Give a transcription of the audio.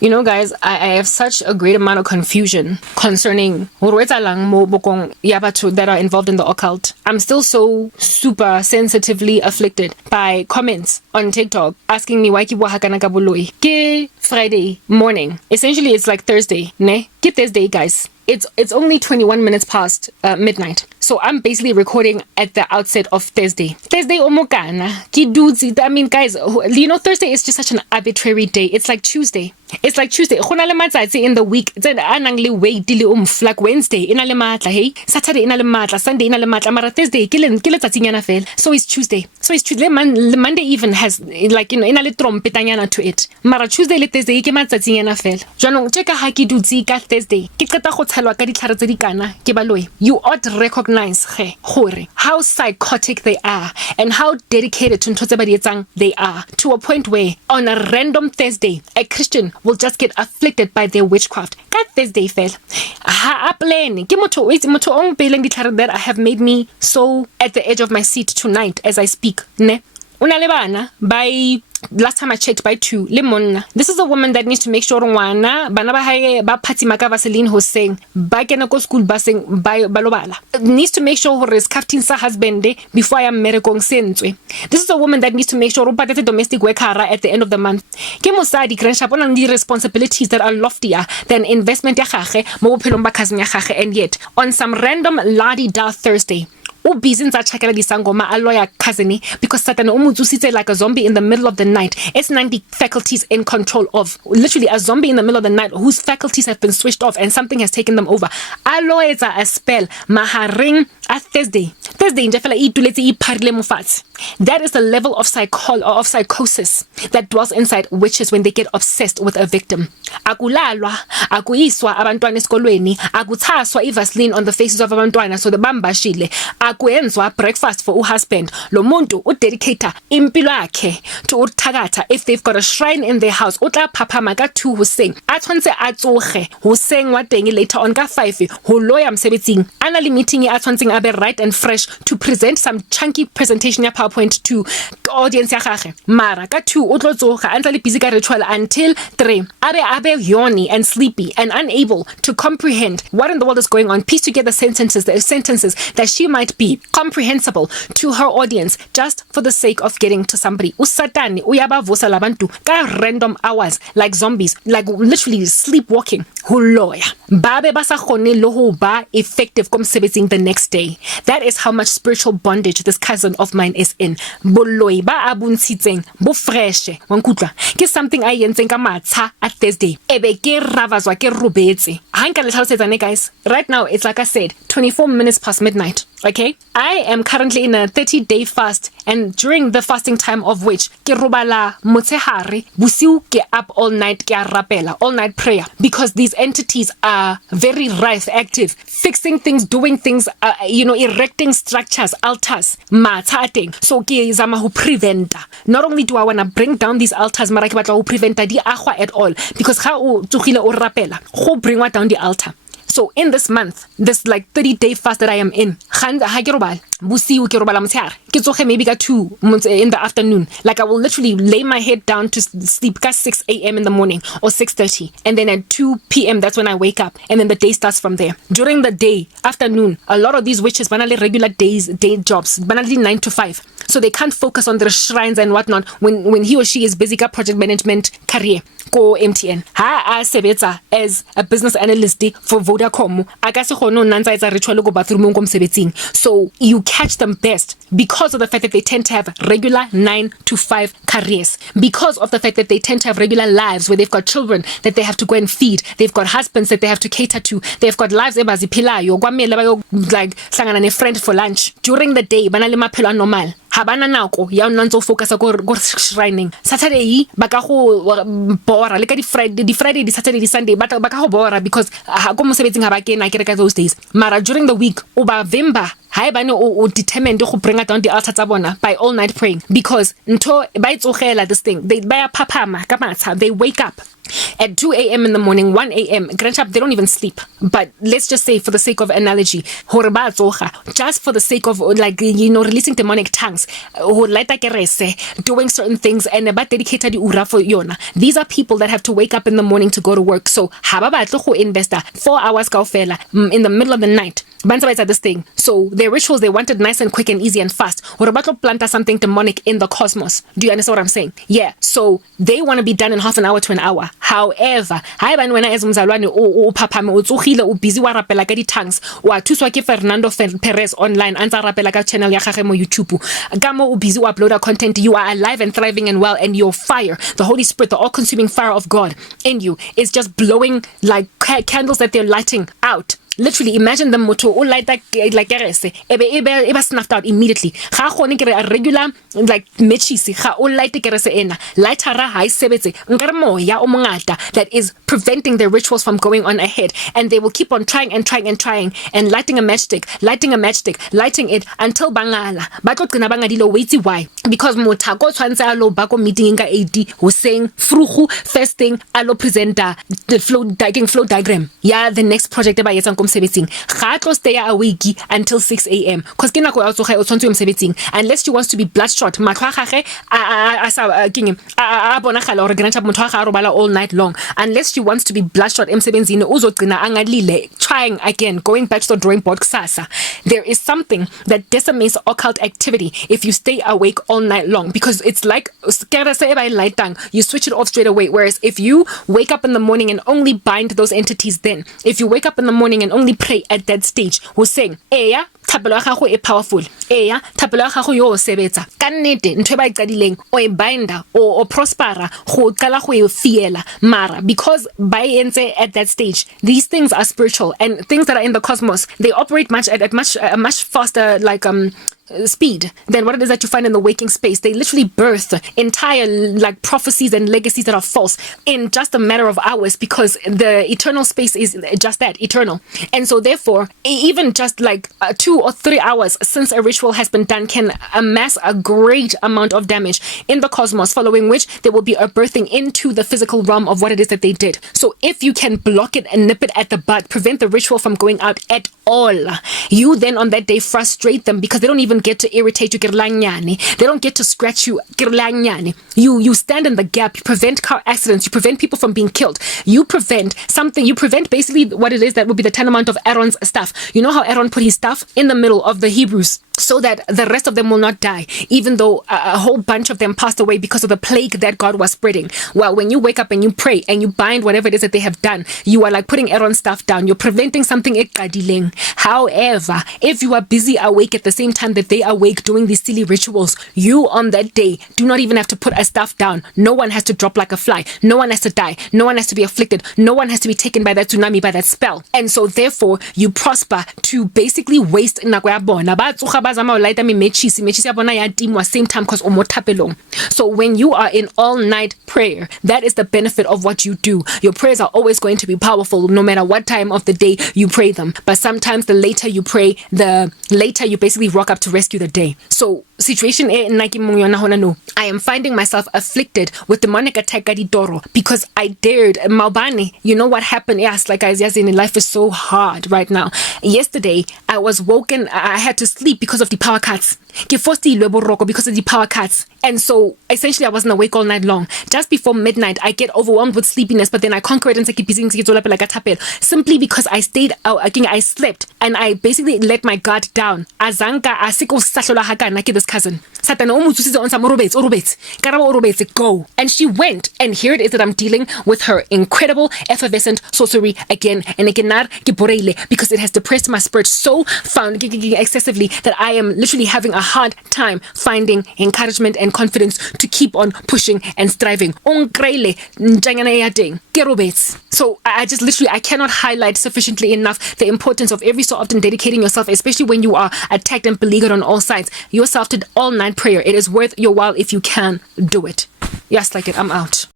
You know, guys, I have such a great amount of confusion concerning that are involved in the occult. I'm still so super sensitively afflicted by comments on TikTok asking me why ke Friday morning. Essentially, it's like Thursday, ne? Ke Thursday, guys. It's only 21 minutes past midnight. So I'm basically recording at the outset of Thursday. Thursday omokana. I mean, guys, you know, Thursday is just such an arbitrary day. It's like Tuesday. It's like Tuesday. In the week, like Wednesday, hey? Saturday, Sunday, Mara Thursday, so it's Tuesday. So it's Tuesday. Monday even has, like, you know, to it. Mara Tuesday, le Thursday, Thursday. You ought to recognize how psychotic they are and how dedicated to they are, to a point where on a random Thursday a Christian will just get afflicted by their witchcraft. That Thursday fell. That I have made me so at the edge of my seat tonight as I speak. Ne? By last time I checked, by 2 lemon. This is a woman that needs to make sure bana ba hae ba phatima ka Vaseline hoseng ba kena ko school baseng ba balobala, needs to make sure hore skafting sa husband before I am merekong sentswe. This is a woman that needs to make sure o patetse domestic worker at the end of the month. Ke mosadi grandship on the responsibilities that are loftier than investment ya gagwe mo bophelong ba cousin ya gagwe, and yet on some random la-di-da Thursday busy chakela disangoma a lawyer cousin because Satan umuzusite like a zombie in the middle of the night. It's 90 faculties in control of, literally a zombie in the middle of the night whose faculties have been switched off and something has taken them over. A lawyer a spell maharing a Thursday njefela ituletse iparile mufats. That is the level of psychosis that dwells inside witches when they get obsessed with a victim. Akulalwa, akuiswa abantwana esikolweni, akuthaswa ivaseline on the faces of abantwana so the bambashile, akuenzwa breakfast for uhusband. Lo muntu udedicate impilo yakhe to uthakatha. If they've got a shrine in their house, utla phaphama ka 2 hoseng, atshwantse atsoge hoseng wa teng later on ka 5 ho loya msebetsing. Ana le meeting ya atshwantseng abe right and fresh to present some chunky presentation ya PowerPoint to audience ya gagwe. Mara ka 2 o tlo tsoga antla le busy ka ritual until 3 abe yawny and sleepy and unable to comprehend what in the world is going on, piece together sentences that she might be comprehensible to her audience just for the sake of getting to somebody. Usatani uyabavusa labantu ka random hours like zombies, like literally sleepwalking. Huloya babe basagone lo ho ba effective komsebetsing the next day. That is how much spiritual bondage this cousin of mine is in. Boloi ba abuntshitseng bo fresh wankutla ke something I yentseng ka matha at Thursday ebe ke ravazwa ke robetse. Hanka le tlhalosetsane guys, right now it's like I said 24 minutes past midnight. Okay, I am currently in a 30-day fast, and during the fasting time of which ke robala motshehare busiu ke up all night ke rapela all night prayer, because these entities are very rife, active, fixing things, doing things, erecting structures, altars, mathateng. So ke zama ho preventa. Not only do I want to bring down these altars, mara ke batla ho preventa di agwa at all, because ga o tsogile o rapela go bring down the altar. So in this month, this like 30-day fast that I am in, maybe got 2 in the afternoon. Like I will literally lay my head down to sleep at 6 a.m. in the morning or 6:30, and then at 2 p.m. that's when I wake up, and then the day starts from there. During the day, afternoon, a lot of these witches banally regular day jobs, banally 9 to 5, so they can't focus on their shrines and whatnot when he or she is busy got project management career. Go MTN. Ha sebetsa as a business analyst for Vodacom. Akase khono nanza etsa ritual go bathroom ko msebetsing. So you catch them best because of the fact that they tend to have regular 9 to 5 careers. Because of the fact that they tend to have regular lives where they've got children that they have to go and feed. They've got husbands that they have to cater to. They've got lives ebazipilayo. Kwamele bayo like hlangana ne friend for lunch. During the day bana le maphelo normal. Habana nako ya nantso focus go shrining. Saturday baka go bora le ka di Friday di Saturday di Sunday baka go bora because go mosebetsing ha ba kena ke reka those days. Mara during the week oba vemba haebane o determined to bring down the altar tsa bona by all night praying, because nto ba itsogela this thing, they ba phaphama ka matha, they wake up at 2 a.m. in the morning, 1 a.m. Granted, they don't even sleep. But let's just say, for the sake of analogy, just for the sake of, like, releasing demonic tongues, doing certain things, and about dedicated ura for yona. These are people that have to wake up in the morning to go to work. So, invest 4 hours in the middle of the night. Banza this thing. So their rituals, they wanted nice and quick and easy and fast. Or about to plant something demonic in the cosmos. Do you understand what I'm saying? Yeah. So they want to be done in half an hour to an hour. However, when I papa me busy wa rapela ka di tongues wa thuswa ke Fernando Perez online anza rapela ka channel ya gage mo YouTube. Gamo busy wa upload content. You are alive and thriving and well, and your fire, the Holy Spirit, the all-consuming fire of God in you is just blowing like candles that they're lighting out. Literally, imagine the moto all light like kerese ebe snuffed out immediately. Ga gone ke a regular like metchisi ga all light kerese ena lightera ha isebetse nkare moya o mongata that is preventing their rituals from going on ahead, and they will keep on trying and lighting a matchstick, lighting it until bangala ba tlo gcina bangadilo. Wait, why? Because motha go tshwantse a lo ba ko meeting ka 80 ho seng frugu first thing a lo presenter the flow diagram the next project ba yetsang ko msebetsing ga tlo stay awake until 6 a.m. because ke nako ya tsoga o tshwantse yo msebetsing, unless she wants to be bloodshot matlho a gage a bonagala or granta motho ga robala all night long. Unless she wants to be bloodshot emsebenzini uzogcina angalile trying again, going back to the drawing board kusasa. There is something that decimates occult activity if you stay awake all night long, because it's like you switch it off straight away. Whereas if you wake up in the morning and only bind those entities, then if you wake up in the morning and only pray at that stage, who's saying thapelo ya gago e powerful, thapelo ya gago yo sebetsa ka nnete ntwe ba iqadileng o e binda o prospera go qala go e fiela mara, because by entse at that stage, these things are spiritual, and things that are in the cosmos, they operate at much faster speed than what it is that you find in the waking space. They literally birth entire like prophecies and legacies that are false in just a matter of hours, because the eternal space is just that, eternal. And so therefore, even just like 2 or 3 hours since a ritual has been done can amass a great amount of damage in the cosmos, following which there will be a birthing into the physical realm of what it is that they did. So if you can block it and nip it at the bud, prevent the ritual from going out at all, you then on that day frustrate them, because they don't even get to irritate you, they don't get to scratch you, you stand in the gap, you prevent car accidents, you prevent people from being killed, you prevent basically what it is that would be the tantamount of Aaron's staff. You know how Aaron put his staff in the middle of the Hebrews so that the rest of them will not die, even though a whole bunch of them passed away because of the plague that God was spreading. Well, when you wake up and you pray and you bind whatever it is that they have done, you are like putting Aaron's staff down, you're preventing something ekadileng. However, if you are busy awake at the same time that they awake doing these silly rituals, you on that day do not even have to put a staff down. No one has to drop like a fly, no one has to die, no one has to be afflicted, no one has to be taken by that tsunami, by that spell. And so therefore you prosper to basically waste nako ya bona ba tsoga ba zama o light me mechisi ya bona ya timwa same time cause o mo thapelong. So when you are in all night prayer, that is the benefit of what you do. Your prayers are always going to be powerful no matter what time of the day you pray them, but sometimes the later you pray, the later you basically rock up to rescue the day. So situation no, I am finding myself afflicted with demonic attack doro because I dared Maubani. You know what happened? Yes, like I was in life is so hard right now. Yesterday I was woken, I had to sleep because of the power cuts. Because of the power cuts. And so essentially I wasn't awake all night long. Just before midnight I get overwhelmed with sleepiness, but then I conquer it and simply because I stayed out again. I slept and I basically let my guard down. Azanka asiko sahlola haka this cousin. Satana go. And she went, and here it is that I'm dealing with her incredible effervescent sorcery again and again, because it has depressed my spirit so excessively that I am literally having a hard time finding encouragement and confidence to keep on pushing and striving. So I cannot highlight sufficiently enough the importance of every so often dedicating yourself, especially when you are attacked and beleaguered on all sides, yourself to all night prayer. It is worth your while if you can do it. Yes, like it. I'm out.